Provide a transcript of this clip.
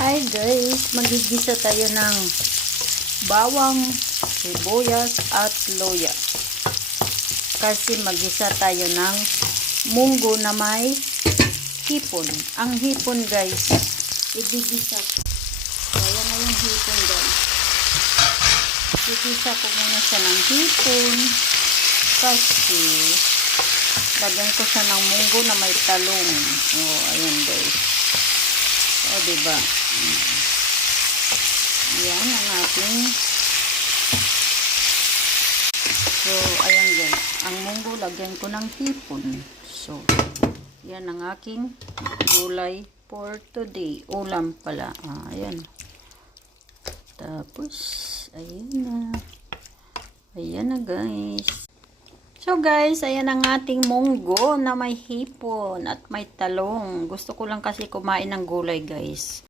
Hi guys, magigisa tayo ng bawang, sibuyas at luya. Kasi magisa tayo ng munggo na may hipon. Ang hipon guys, igigisa ko. So, ayan na yung hipon guys. Igigisa ko muna siya ng hipon kasi lagyan ko siya ng munggo na may talong. Oh, ayan guys. O, diba? Yan ang ating. So, ayan guys. Ang munggo, lagyan ko ng hipon. So, yan ang aking gulay for today. Ulam pala. Ayan. Tapos, ayan na. Ayan na guys. So guys, ayan ang ating munggo na may hipon at may talong. Gusto ko lang kasi kumain ng gulay guys.